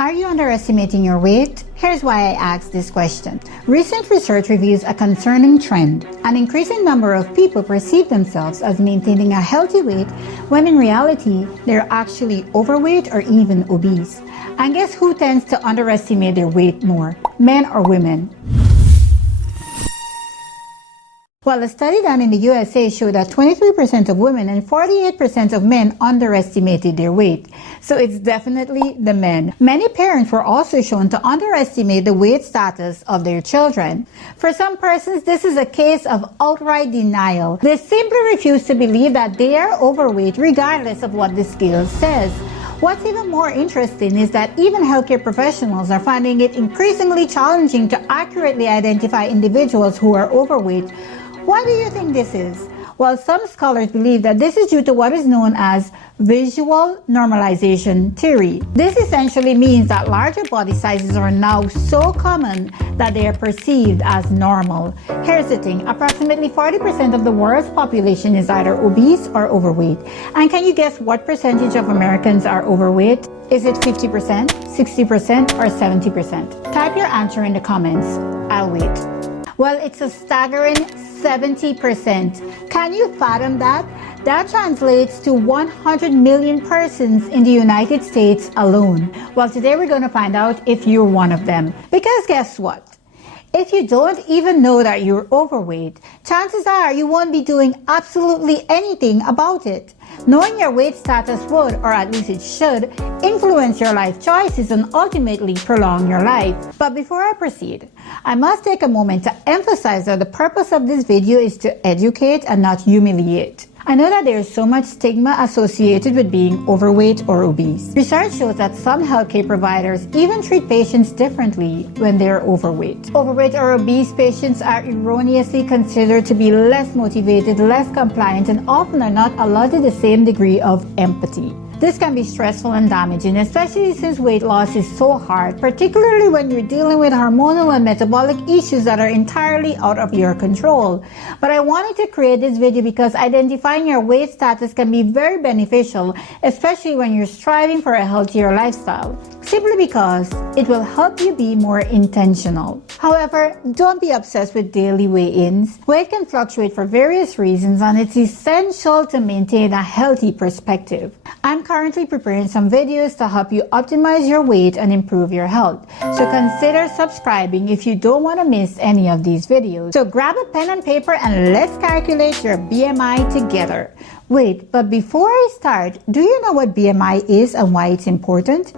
Are you underestimating your weight? Here's why I asked this question. Recent research reveals a concerning trend. An increasing number of people perceive themselves as maintaining a healthy weight when in reality, they're actually overweight or even obese. And guess who tends to underestimate their weight more? Men or women? Well, a study done in the USA showed that 23% of women and 48% of men underestimated their weight. So it's definitely the men. Many parents were also shown to underestimate the weight status of their children. For some persons, this is a case of outright denial. They simply refuse to believe that they are overweight regardless of what the scale says. What's even more interesting is that even healthcare professionals are finding it increasingly challenging to accurately identify individuals who are overweight. Why do you think this is? Well, some scholars believe that this is due to what is known as visual normalization theory. This essentially means that larger body sizes are now so common that they are perceived as normal. Here's the thing, approximately 40% of the world's population is either obese or overweight. And can you guess what percentage of Americans are overweight? Is it 50%, 60%, or 70%? Type your answer in the comments. I'll wait. Well, it's a staggering 70%. Can you fathom that? That translates to 100 million persons in the United States alone. Well, today we're going to find out if you're one of them. Because guess what? If you don't even know that you're overweight, chances are you won't be doing absolutely anything about it. Knowing your weight status would, or at least it should, influence your life choices and ultimately prolong your life. But before I proceed, I must take a moment to emphasize that the purpose of this video is to educate and not humiliate. I know that there is so much stigma associated with being overweight or obese. Research shows that some healthcare providers even treat patients differently when they are overweight. Overweight or obese patients are erroneously considered to be less motivated, less compliant, and often are not allotted the same degree of empathy. This can be stressful and damaging, especially since weight loss is so hard, particularly when you're dealing with hormonal and metabolic issues that are entirely out of your control. But I wanted to create this video because identifying your weight status can be very beneficial, especially when you're striving for a healthier lifestyle, simply because it will help you be more intentional. However, don't be obsessed with daily weigh-ins. Weight can fluctuate for various reasons, and it's essential to maintain a healthy perspective. I'm currently preparing some videos to help you optimize your weight and improve your health. So consider subscribing if you don't want to miss any of these videos. So grab a pen and paper and let's calculate your BMI together. Wait, but before I start, do you know what BMI is and why it's important?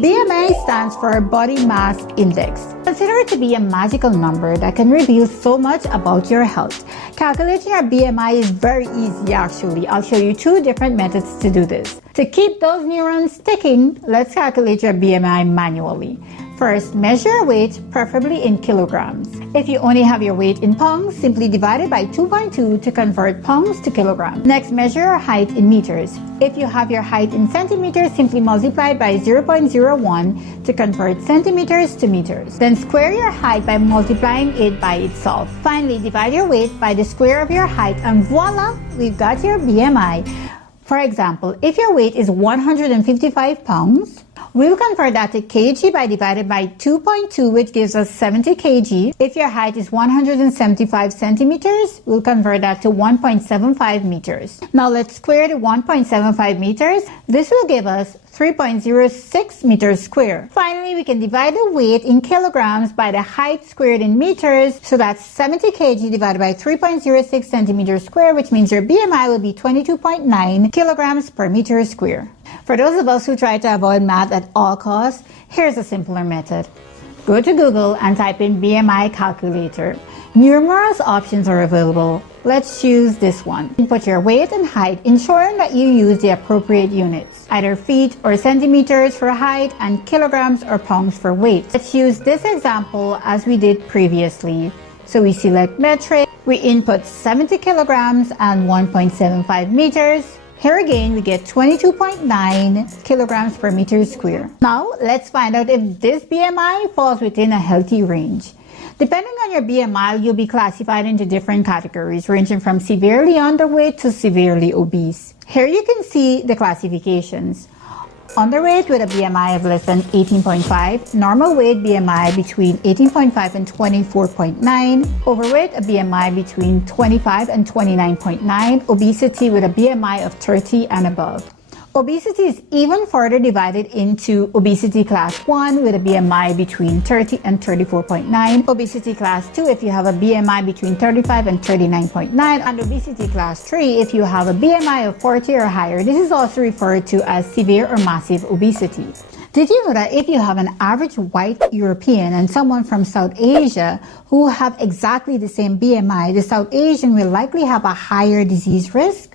BMI stands for body mass index. Consider it to be a magical number that can reveal so much about your health. Calculating your BMI is very easy actually. I'll show you two different methods to do this. To keep those neurons ticking, let's calculate your BMI manually. First, measure your weight, preferably in kilograms. If you only have your weight in pounds, simply divide it by 2.2 to convert pounds to kilograms. Next, measure your height in meters. If you have your height in centimeters, simply multiply it by 0.01 to convert centimeters to meters. Then square your height by multiplying it by itself. Finally, divide your weight by the square of your height and voila, we've got your BMI. For example, if your weight is 155 pounds, we'll convert that to kg by divided by 2.2, which gives us 70 kg. If your height is 175 centimeters, we'll convert that to 1.75 meters. Now let's square the 1.75 meters. This will give us 3.06 meters square. Finally, we can divide the weight in kilograms by the height squared in meters, so that's 70 kg divided by 3.06 centimeters square, which means your BMI will be 22.9 kilograms per meter square. For those of us who try to avoid math at all costs, here's a simpler method. Go to Google and type in BMI calculator. Numerous options are available. Let's choose this one. Input your weight and height, ensuring that you use the appropriate units, either feet or centimeters for height and kilograms or pounds for weight. Let's use this example as we did previously. So we select metric, we input 70 kilograms and 1.75 meters. Here again, we get 22.9 kilograms per meter square. Now, let's find out if this BMI falls within a healthy range. Depending on your BMI, you'll be classified into different categories, ranging from severely underweight to severely obese. Here you can see the classifications. Underweight with a BMI of less than 18.5, normal weight BMI between 18.5 and 24.9, overweight a BMI between 25 and 29.9, obesity with a BMI of 30 and above. Obesity is even further divided into obesity class 1 with a BMI between 30 and 34.9, obesity class 2 if you have a BMI between 35 and 39.9, and obesity class 3 if you have a BMI of 40 or higher. This is also referred to as severe or massive obesity. Did you know that if you have an average white European and someone from South Asia who have exactly the same BMI, the South Asian will likely have a higher disease risk?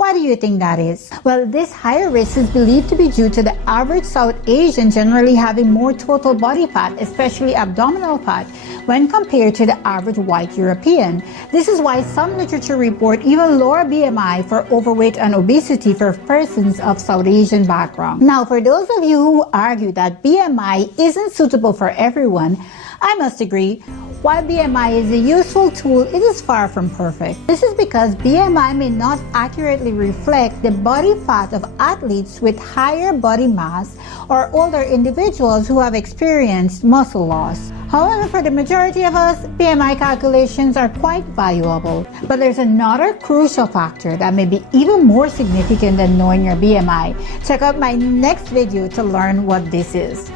Why do you think that is? Well, this higher risk is believed to be due to the average South Asian generally having more total body fat, especially abdominal fat, when compared to the average white European. This is why some literature report even lower BMI for overweight and obesity for persons of South Asian background. Now, for those of you who argue that BMI isn't suitable for everyone, I must agree. While BMI is a useful tool, it is far from perfect. This is because BMI may not accurately reflect the body fat of athletes with higher body mass or older individuals who have experienced muscle loss. However, for the majority of us, BMI calculations are quite valuable. But there's another crucial factor that may be even more significant than knowing your BMI. Check out my next video to learn what this is.